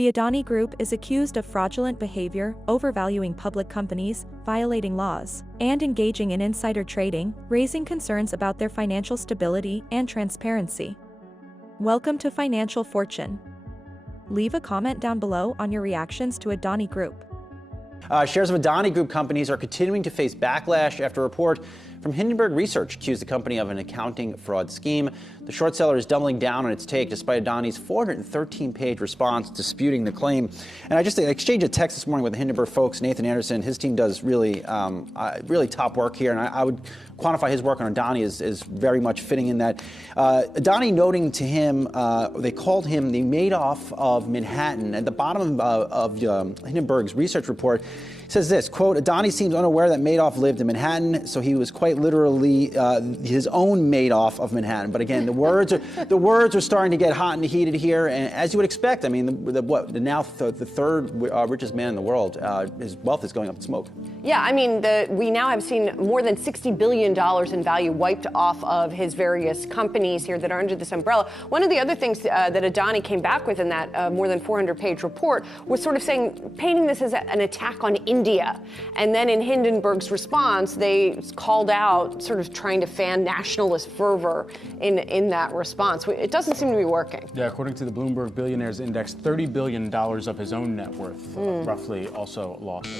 The Adani Group is accused of fraudulent behavior, overvaluing public companies, violating laws, and engaging in insider trading, raising concerns about their financial stability and transparency. Welcome to Financial Fortune. Leave a comment down below on your reactions to Adani Group. Shares of Adani Group companies are continuing to face backlash after a report from Hindenburg Research accused the company of an accounting fraud scheme. The short seller is doubling down on its take despite Adani's 413-page response disputing the claim. And I just exchanged a text this morning with the Hindenburg folks. Nathan Anderson, his team does really top work here, and I would quantify his work on Adani as very much fitting in that. Adani noting to him, they called him the Madoff of Manhattan. At the bottom of Hindenburg's research report, says this, quote, Adani seems unaware that Madoff lived in Manhattan, so he was quite literally his own Madoff of Manhattan. But again, the words are starting to get hot and heated here, and as you would expect, I mean, the third richest man in the world, his wealth is going up in smoke. Yeah, I mean, we now have seen more than $60 billion in value wiped off of his various companies here that are under this umbrella. One of the other things that Adani came back with in that more than 400-page report was sort of painting this as an attack on India. And then in Hindenburg's response, they called out sort of trying to fan nationalist fervor in that response. It doesn't seem to be working. Yeah, according to the Bloomberg Billionaires Index, $30 billion of his own net worth roughly also lost.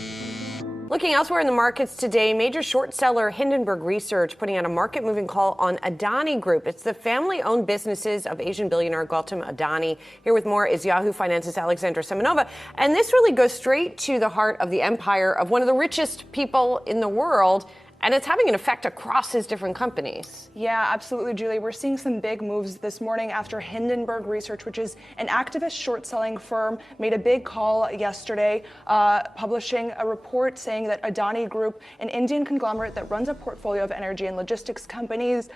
Looking elsewhere in the markets today, major short seller Hindenburg Research putting out a market-moving call on Adani Group. It's the family-owned businesses of Asian billionaire Gautam Adani. Here with more is Yahoo Finance's Alexandra Semenova. And this really goes straight to the heart of the empire of one of the richest people in the world. And it's having an effect across his different companies. Yeah, absolutely, Julie. We're seeing some big moves this morning after Hindenburg Research, which is an activist short-selling firm, made a big call yesterday, publishing a report saying that Adani Group, an Indian conglomerate that runs a portfolio of energy and logistics companies,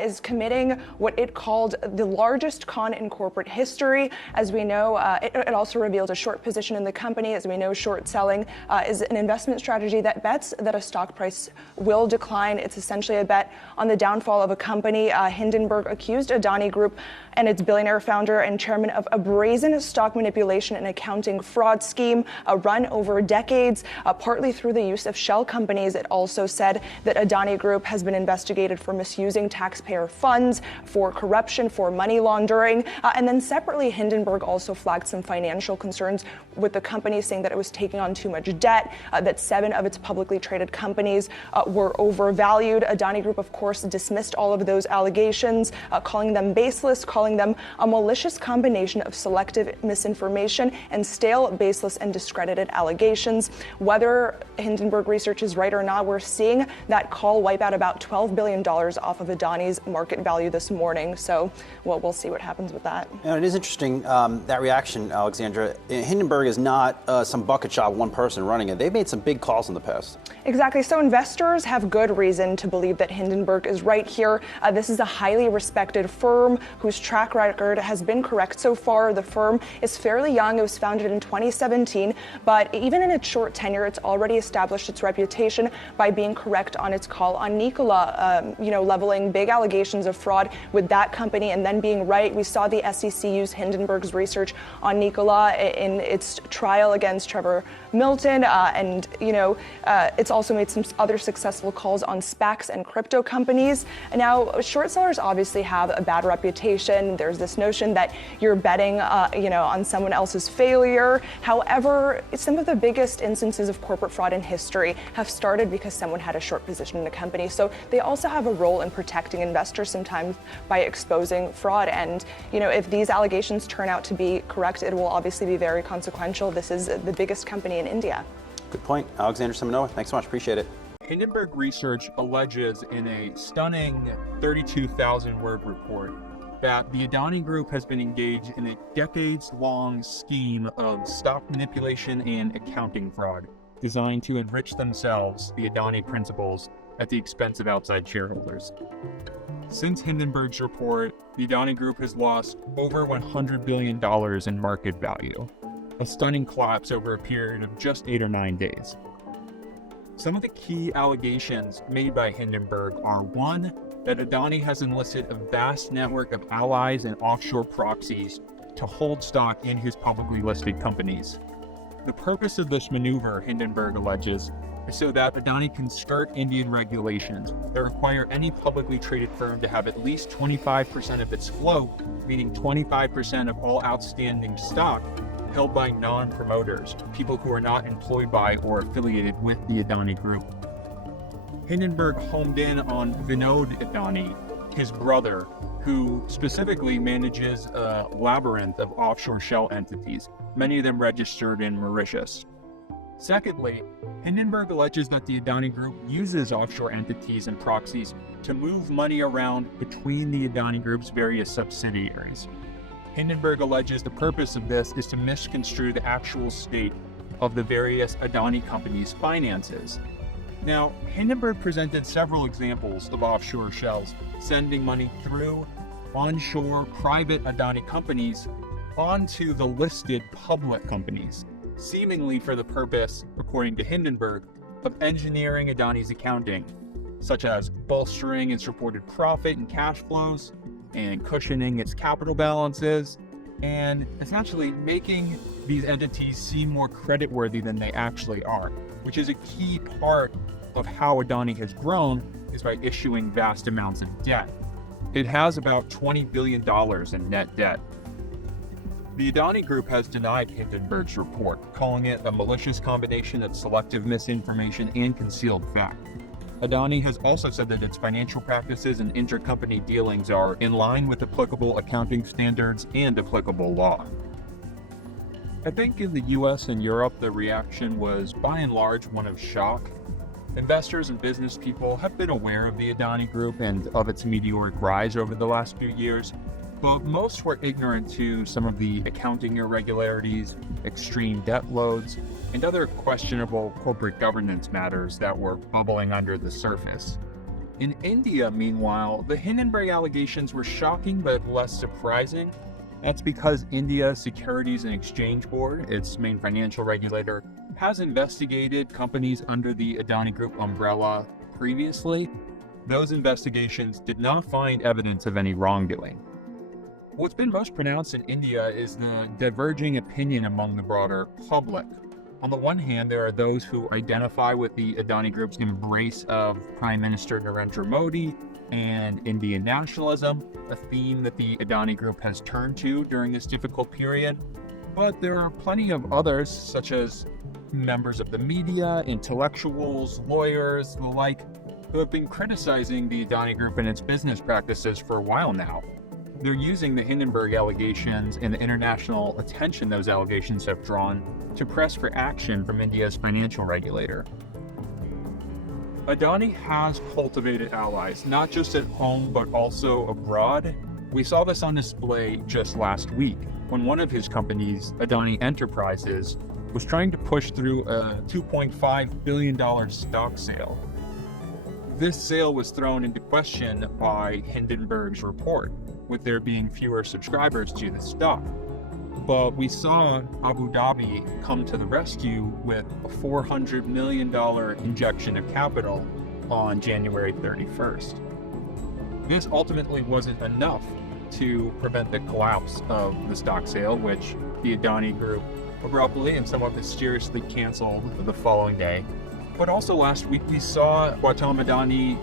is committing what it called the largest con in corporate history. As we know, it also revealed a short position in the company. As we know, short-selling is an investment strategy that bets that a stock price will decline. It's essentially a bet on the downfall of a company. Hindenburg accused Adani Group and its billionaire founder and chairman of a brazen stock manipulation and accounting fraud scheme run over decades, partly through the use of shell companies. It also said that Adani Group has been investigated for misusing taxpayer funds, for corruption, for money laundering. And then separately, Hindenburg also flagged some financial concerns with the company, saying that it was taking on too much debt, that 7 of its publicly traded companies were overvalued. Adani Group, of course, dismissed all of those allegations, calling them baseless, calling them a malicious combination of selective misinformation and stale, baseless, and discredited allegations. Whether Hindenburg Research is right or not, we're seeing that call wipe out about $12 billion off of Adani's market value this morning. So we'll see what happens with that. And it is interesting, that reaction, Alexandra. Hindenburg is not some bucket shop, one person running it. They've made some big calls in the past. Exactly. So investors have good reason to believe that Hindenburg is right here. This is a highly respected firm whose track record has been correct so far. The firm is fairly young. It was founded in 2017, but even in its short tenure, it's already established its reputation by being correct on its call on Nikola, leveling big allegations of fraud with that company and then being right. We saw the SEC use Hindenburg's research on Nikola in its trial against Trevor Milton, and it's also made some other successful calls on SPACs and crypto companies. And now, short sellers obviously have a bad reputation. There's this notion that you're betting, on someone else's failure. However, some of the biggest instances of corporate fraud in history have started because someone had a short position in a company. So they also have a role in protecting investors sometimes by exposing fraud. And, if these allegations turn out to be correct, it will obviously be very consequential. This is the biggest company in India. Good point. Alexandra Semenova, thanks so much. Appreciate it. Hindenburg Research alleges in a stunning 32,000-word report that the Adani Group has been engaged in a decades-long scheme of stock manipulation and accounting fraud designed to enrich themselves, the Adani principals, at the expense of outside shareholders. Since Hindenburg's report, the Adani Group has lost over $100 billion in market value, a stunning collapse over a period of just 8 or 9 days. Some of the key allegations made by Hindenburg are: 1, that Adani has enlisted a vast network of allies and offshore proxies to hold stock in his publicly listed companies. The purpose of this maneuver, Hindenburg alleges, is so that Adani can skirt Indian regulations that require any publicly traded firm to have at least 25% of its float, meaning 25% of all outstanding stock, held by non-promoters, people who are not employed by or affiliated with the Adani Group. Hindenburg homed in on Vinod Adani, his brother, who specifically manages a labyrinth of offshore shell entities, many of them registered in Mauritius. Secondly, Hindenburg alleges that the Adani Group uses offshore entities and proxies to move money around between the Adani Group's various subsidiaries. Hindenburg alleges the purpose of this is to misconstrue the actual state of the various Adani companies' finances. Now, Hindenburg presented several examples of offshore shells sending money through onshore private Adani companies onto the listed public companies, seemingly for the purpose, according to Hindenburg, of engineering Adani's accounting, such as bolstering its reported profit and cash flows, and cushioning its capital balances, and essentially making these entities seem more creditworthy than they actually are, which is a key part of how Adani has grown, is by issuing vast amounts of debt. It has about $20 billion in net debt. The Adani Group has denied Hindenburg's report, calling it a malicious combination of selective misinformation and concealed fact. Adani has also said that its financial practices and intercompany dealings are in line with applicable accounting standards and applicable law. I think in the US and Europe, the reaction was by and large one of shock. Investors and business people have been aware of the Adani Group and of its meteoric rise over the last few years, but most were ignorant to some of the accounting irregularities, extreme debt loads, and other questionable corporate governance matters that were bubbling under the surface. In India, meanwhile, the Hindenburg allegations were shocking but less surprising. That's because India's Securities and Exchange Board, its main financial regulator, has investigated companies under the Adani Group umbrella previously. Those investigations did not find evidence of any wrongdoing. What's been most pronounced in India is the diverging opinion among the broader public. On the one hand, there are those who identify with the Adani Group's embrace of Prime Minister Narendra Modi and Indian nationalism, a theme that the Adani Group has turned to during this difficult period. But there are plenty of others, such as members of the media, intellectuals, lawyers, the like, who have been criticizing the Adani Group and its business practices for a while now. They're using the Hindenburg allegations and the international attention those allegations have drawn to press for action from India's financial regulator. Adani has cultivated allies, not just at home, but also abroad. We saw this on display just last week, when one of his companies, Adani Enterprises, was trying to push through a $2.5 billion stock sale. This sale was thrown into question by Hindenburg's report, with there being fewer subscribers to the stock. But we saw Abu Dhabi come to the rescue with a $400 million injection of capital on January 31st. This ultimately wasn't enough to prevent the collapse of the stock sale, which the Adani Group abruptly and somewhat mysteriously canceled the following day. But also last week we saw Gautam Adani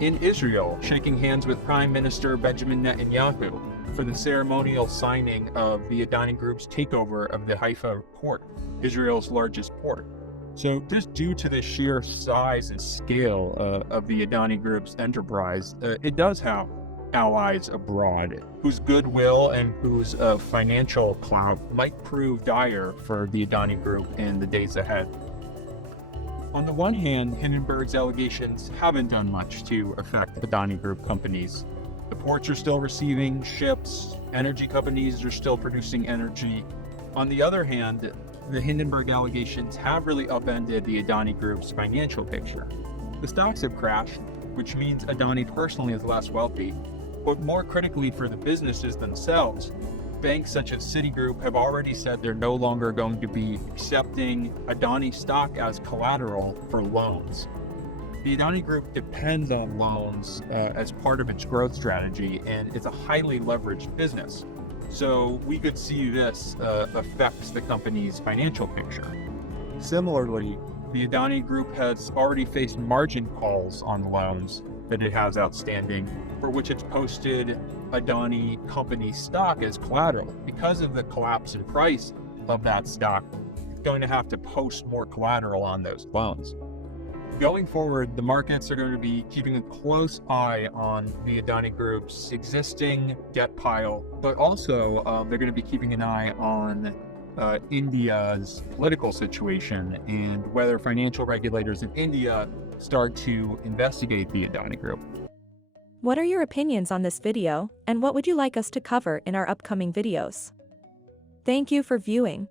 in Israel, shaking hands with Prime Minister Benjamin Netanyahu for the ceremonial signing of the Adani Group's takeover of the Haifa port, Israel's largest port. So just due to the sheer size and scale of the Adani Group's enterprise, it does have allies abroad whose goodwill and whose financial clout might prove dire for the Adani Group in the days ahead. On the one hand, Hindenburg's allegations haven't done much to affect Adani Group companies. The ports are still receiving ships, energy companies are still producing energy. On the other hand, the Hindenburg allegations have really upended the Adani Group's financial picture. The stocks have crashed, which means Adani personally is less wealthy, but more critically for the businesses themselves, banks such as Citigroup have already said they're no longer going to be accepting Adani stock as collateral for loans. The Adani Group depends on loans as part of its growth strategy, and it's a highly leveraged business. So we could see this affects the company's financial picture. Similarly, the Adani Group has already faced margin calls on loans that it has outstanding, for which it's posted Adani company stock as collateral. Because of the collapse in price of that stock, it's going to have to post more collateral on those loans. Going forward, the markets are going to be keeping a close eye on the Adani Group's existing debt pile, but also they're going to be keeping an eye on India's political situation and whether financial regulators in India start to investigate the Adani Group. What are your opinions on this video, and what would you like us to cover in our upcoming videos? Thank you for viewing.